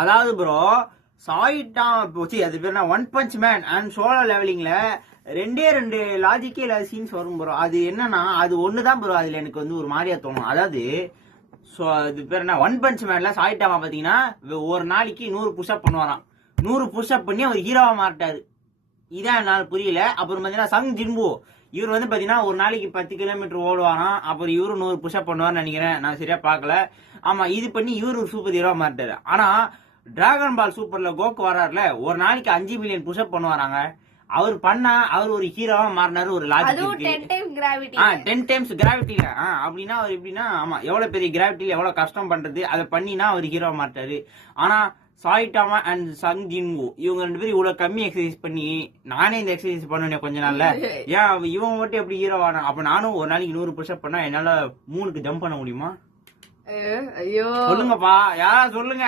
அதாவது ப்ரோ சாயிட்டா போச்சு அது பேர் one punch man and solo லெவலிங்ல ரெண்டு லாஜிக்கே இல்லாத சீன்ஸ் வரும் ப்ரோ. அது என்னன்னா அது ஒண்ணுதான் ப்ரோ அதுல எனக்கு வந்து ஒரு மாதிரியா தோணும். அதாவது இது பேர் என்ன ஒன் பஞ்ச் மேன்ல சாயிட்டாமா பாத்தீங்கன்னா ஒரு நாளைக்கு 100 புஷ்அப் பண்ணுவாராம். 100 புஷ்அப் பண்ணி அவர் ஹீரோவா மாட்டாரு. இதான் என்னால புரியல. அப்புறம் பாத்தீங்கன்னா சங் ஜின்பு இவர் வந்து பாத்தீங்கன்னா ஒரு நாளைக்கு 10 கிலோமீட்டர் ஓடுவாராம். அப்புறம் இவரு 100 புஷ்அப் பண்ணுவார்னு நினைக்கிறேன். நான் சரியா பாக்கல. ஆமா இது பண்ணி இவரு ஒரு சூப்பர் ஹீரோவா மாட்டாரு. ஆனா டிராகன் பால் சூப்பர்ல கோக்கு வராருல ஒரு நாளைக்கு 5 மில்லியன் புஷ்அப் பண்ணுவாராங்க. அவர் பண்ணா அவர் ஒரு ஹீரோவா மாறினாரு. ஒரு லாஜிக் இருக்கு. 10 டைம்ஸ் கிராவிட்டில அப்படின்னா அவர் எப்படின்னா ஆமா எவ்வளவு பெரிய கிராவிட்டில எவ்வளவு கஷ்டம் பண்றது அதை பண்ணினா அவர் ஹீரோவா மாட்டாரு. ஆனா சாயிட்டாமா அண்ட் சங் ஜின்வோ இவங்க 2 பேரும் இவ்வளவு கம்மி எக்ஸசைஸ் பண்ணி நானே இந்த எக்ஸசைஸ் பண்ணுவேன் கொஞ்ச நாள்ல ஏன் இவன் மட்டும் எப்படி ஹீரோவானா? அப்ப நானும் ஒரு நாளைக்கு 100 புஷ்அப் பண்ணா என்னால 3க்கு ஜம்ப் பண்ண முடியுமா? ஐயோ சொல்லுங்கப்பா யாரா சொல்லுங்க.